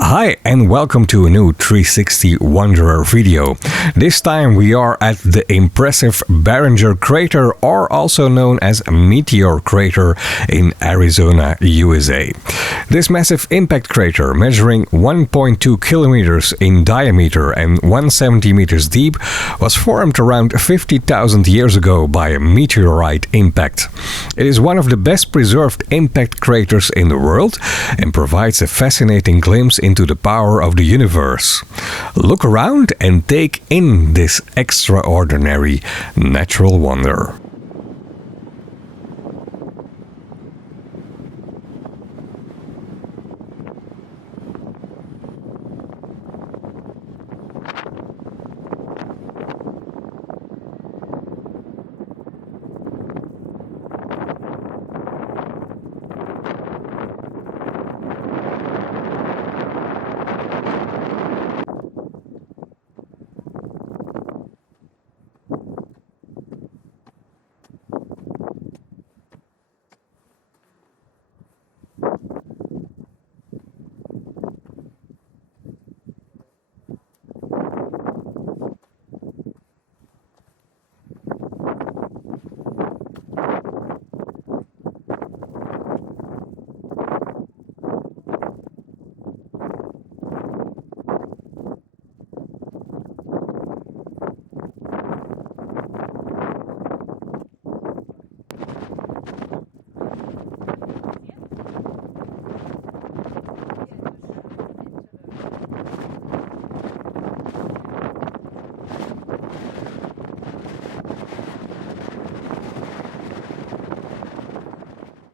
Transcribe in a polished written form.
Hi and welcome to a new 360 Wanderer video. This time we are at the impressive Barringer Crater, or also known as Meteor Crater, in Arizona, USA. This massive impact crater, measuring 1.2 kilometers in diameter and 170 meters deep, was formed around 50,000 years ago by a meteorite impact. It is one of the best preserved impact craters in the world and provides a fascinating glimpse into the power of the universe. Look around and take in this extraordinary natural wonder.